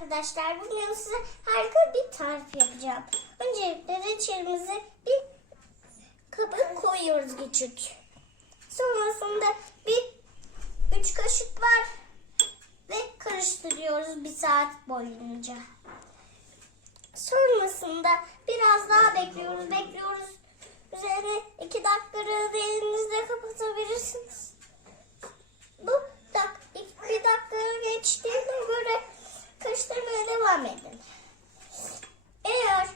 Arkadaşlar bugün size harika bir tarif yapacağım. Öncelikle reçelimizi bir kaba koyuyoruz küçük. Sonrasında bir üç kaşık var ve karıştırıyoruz bir saat boyunca. Sonrasında biraz daha bekliyoruz, bekliyoruz. Devam edin. Eğer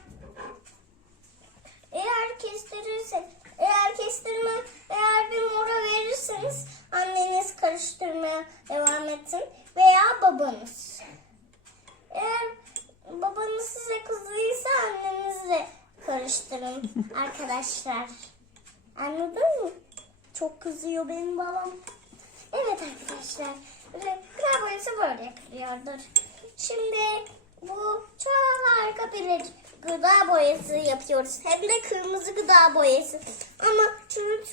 eğer kestirirse eğer kestirme eğer bir mora verirseniz anneniz karıştırmaya devam etsin veya babanız. Eğer babanız size kızdıysa annenizle karıştırın arkadaşlar. Anladın mı? Çok kızıyor benim babam. Evet arkadaşlar. Boyası böyle yapılıyordur. Şimdi bu çok harika bir gıda boyası yapıyoruz. Hem de kırmızı gıda boyası. Ama çürük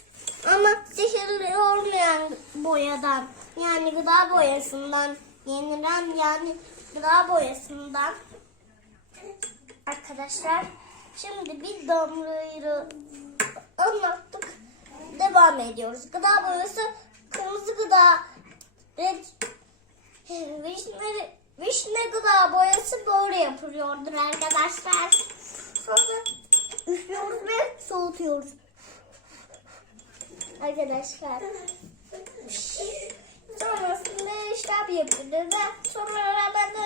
ama zehirli olmayan boyadan. Yani gıda boyasından yenilen yani gıda boyasından. Arkadaşlar şimdi bir damlayı anlattık. Devam ediyoruz. Gıda boyası kırmızı gıda red vişne, vişne gıda boyası böyle yapılıyordur arkadaşlar. Sonra üflüyoruz ve soğutuyoruz. Arkadaşlar. Sonrasında işlem yapılır ve sonra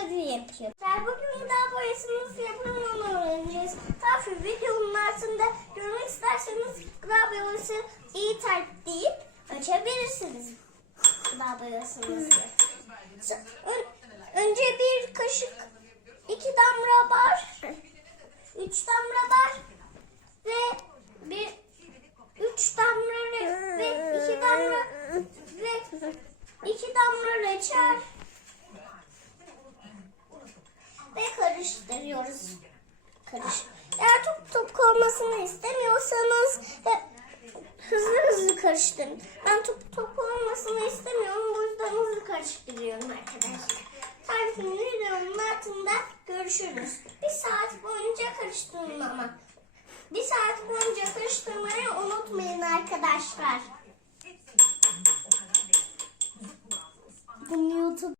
ödül yapıyorum. Bugün gıda boyası nasıl yapılır öğreneceğiz. Tabii videonun altında görmek isterseniz gıda boyası iyi tarif deyip açabilirsiniz gıda boyasınızı. Ön- önce bir kaşık, iki damla bar, üç damla bar ve bir üç damla ve iki damla ve iki damla reçel ve karıştırıyoruz. Karış. Eğer top top olmasını istemiyorsanız e, hızlı hızlı karıştırın. Ben top top olmasını istemiyorum. Bu yüzden hızlı karıştırıyorum arkadaşlar. Tarifimin videonun altında görüşürüz. Bir saat boyunca karıştırın ama. Bir saat boyunca karıştırmayı unutmayın arkadaşlar. Bunu YouTube